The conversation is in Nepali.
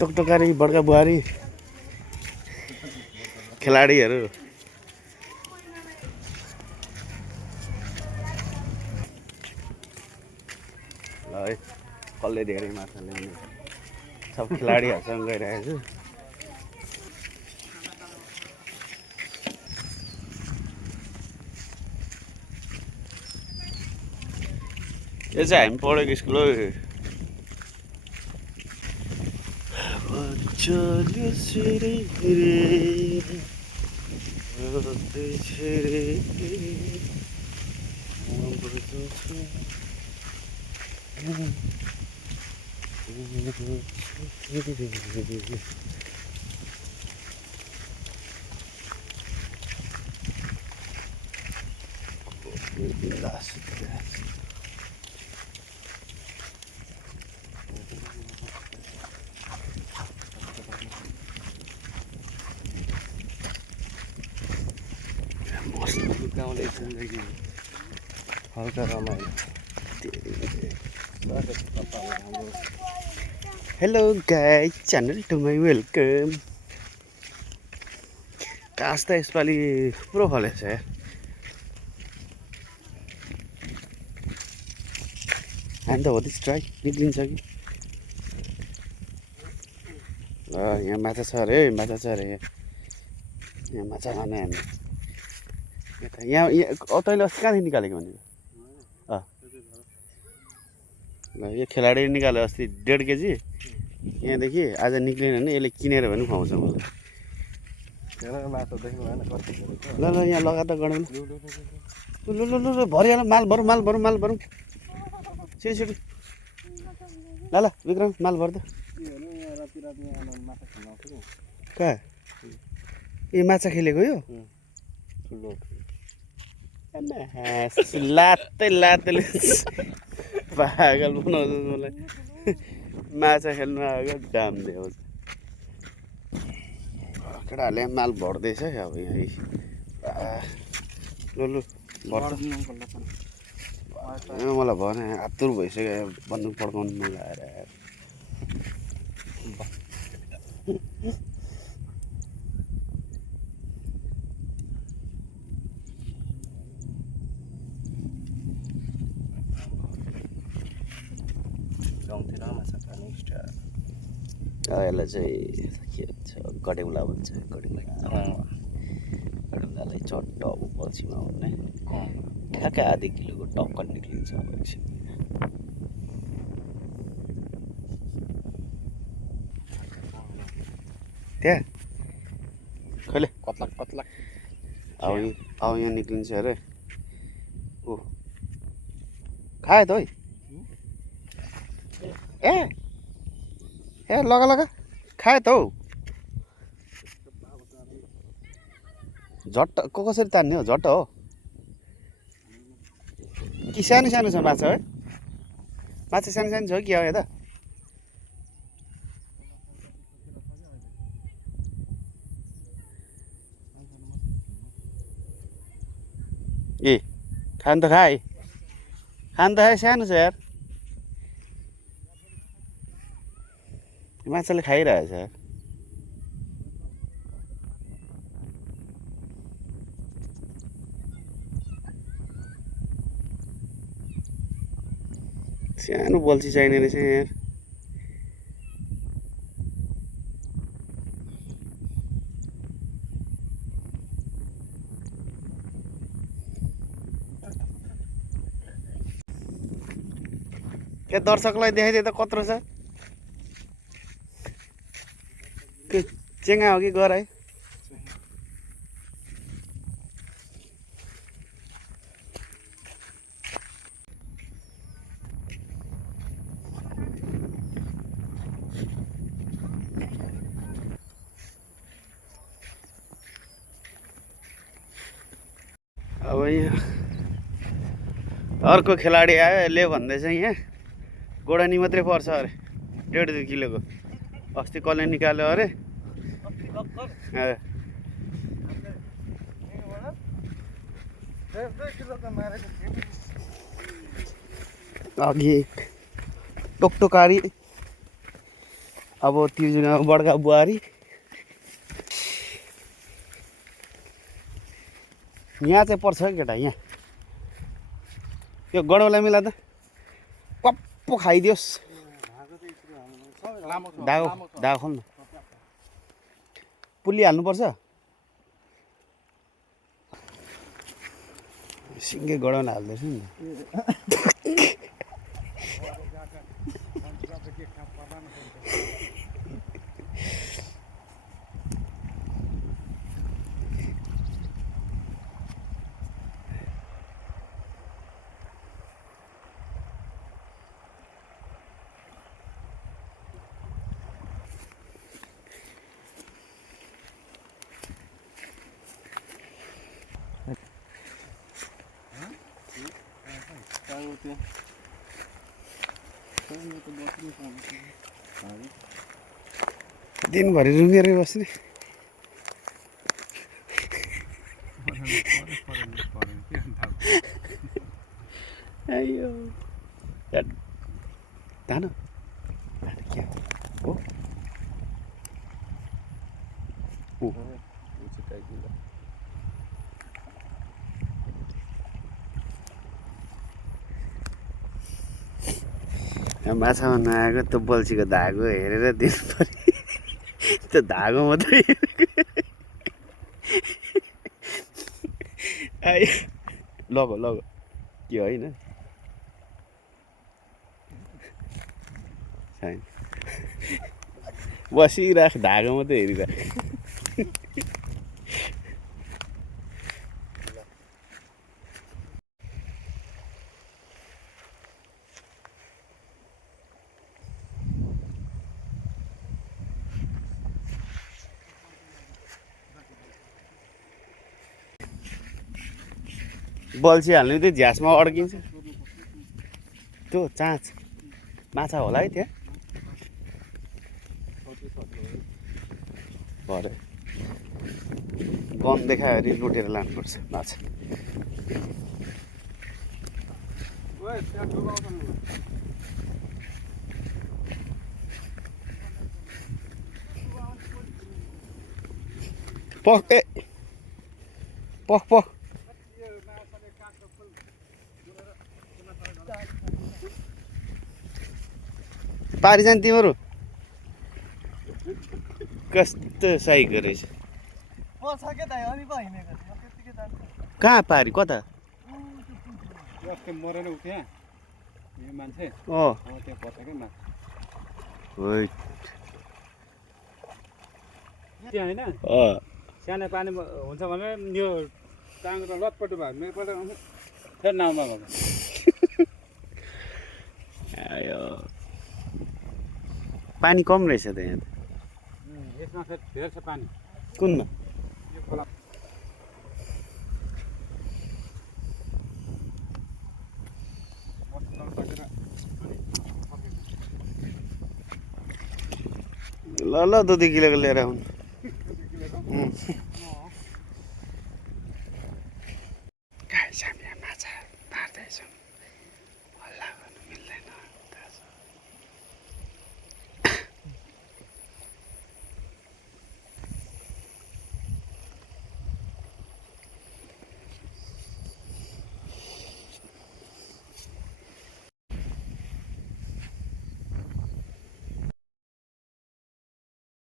टोकटोकारी बड्का बुहारी खेलाडीहरू है कसले धेरै माछा ल्याउने सब खेलाडीहरूसँग गइरहेको छु यो चाहिँ हामी पढेको स्कुल हो गाउँले जिन्दगी हल्का रमाइलो hello guys channel to my welcome कास त यसपालि पुरो फलेछ यार हामी त हो त्यस ट्राई निक्लिन्छ कि यहाँ माछा छ अरे माछा छ अरे यहाँ माछा खाने हामी यहाँ तैँले अस्ति कहाँदेखि निकालेको भनेको यो खेलाडी निकाल्यो अस्ति 1.5 केजी यहाँदेखि आज निक्लिएन भने यसले किनेर पनि खुवाउँछ मलाई ल ल यहाँ लगा त गडौँ ल ल ल भरिहाल माल भरौँ माल भरौँ माल भरौँ छिटो छिटो ल ल विक्रम माल भर त कहाँ ए माछा खेलेको यो लात्तै लात्तैले पागल बनाउँछ मलाई माछा खेल्नु आएको डाम देखाउँछ केटाहरूले माल भर्दैछ है अब यहाँ लु लु भर्छ मलाई भएन आतुर भइसक्यो बन्दुक पड्काउनु मन लागेर यसलाई चाहिँ के भन्छ गडेउला भन्छ गडेउलालाई चट्ट अब पछिमा भन्ने ठ्याक्कै आधी किलोको टक्कर निक्लिन्छ अब एकछिन त्यहाँ खैले कत्लाक कत्लाक अब यहाँ निक्लिन्छ अरे ओ खायो त है ए लगा लगा खायो त हौ झट्ट कसरी तान्ने हो झट्ट हो कि सानो सानो छ माछा है माछा सानो सानो छ कि हो यता ए खानु त खाए सानो छ यार माछाले खाइरहेछ सानो बल्छी चाहिने रहेछ यार दर्शकलाई देखाइदिए त कत्रो छ चेङ्गा हो कि गराई अब यहाँ अर्को खेलाडी आयो यसले भन्दैछ यहाँ गोडानी मात्रै पर्छ अरे 1.5 किलोको अस्ति कसले निकाल्यो अरे अघि टोकटोकारी अब तिर्जुना बड्का बुहारी यहाँ चाहिँ पर्छ केटा यहाँ यो गडौँलाई मिला त कप्पो खाइदियोस् धागो धागो खोल्नु पुल्ली हाल्नुपर्छ सिङ्गै गडौँलाई हाल्दैछु नि दिनभरि रुँगेरै बस्ने अयो धान क्या हो माछामा नआएको त्यो बल्छीको धागो हेरेर दिनु पर्यो त्यो धागो मात्रै आयो लग लग के होइन बसिराख धागो मात्रै हेरिराख बल्छी हाल्नु त्यो झ्यासमा अड्किन्छ त्यो चाँच माछा होला है त्यहाँ भरे गन देखायो लुटेर लानुपर्छ माछा पख ए पख पख पारी जाने तिमीहरू कस्तो साइको रहेछ कहाँ पारी कता सानो पानी हुन्छ भने यो टाङ्गो लटपट भयो मेरो फेरि नाउँमा भयो आयो पानी कम रहेछ त यहाँ यसमा फेरि धेर छ पानी कुनमा यो खोला ल ल 2 किलोको लिएर आउनु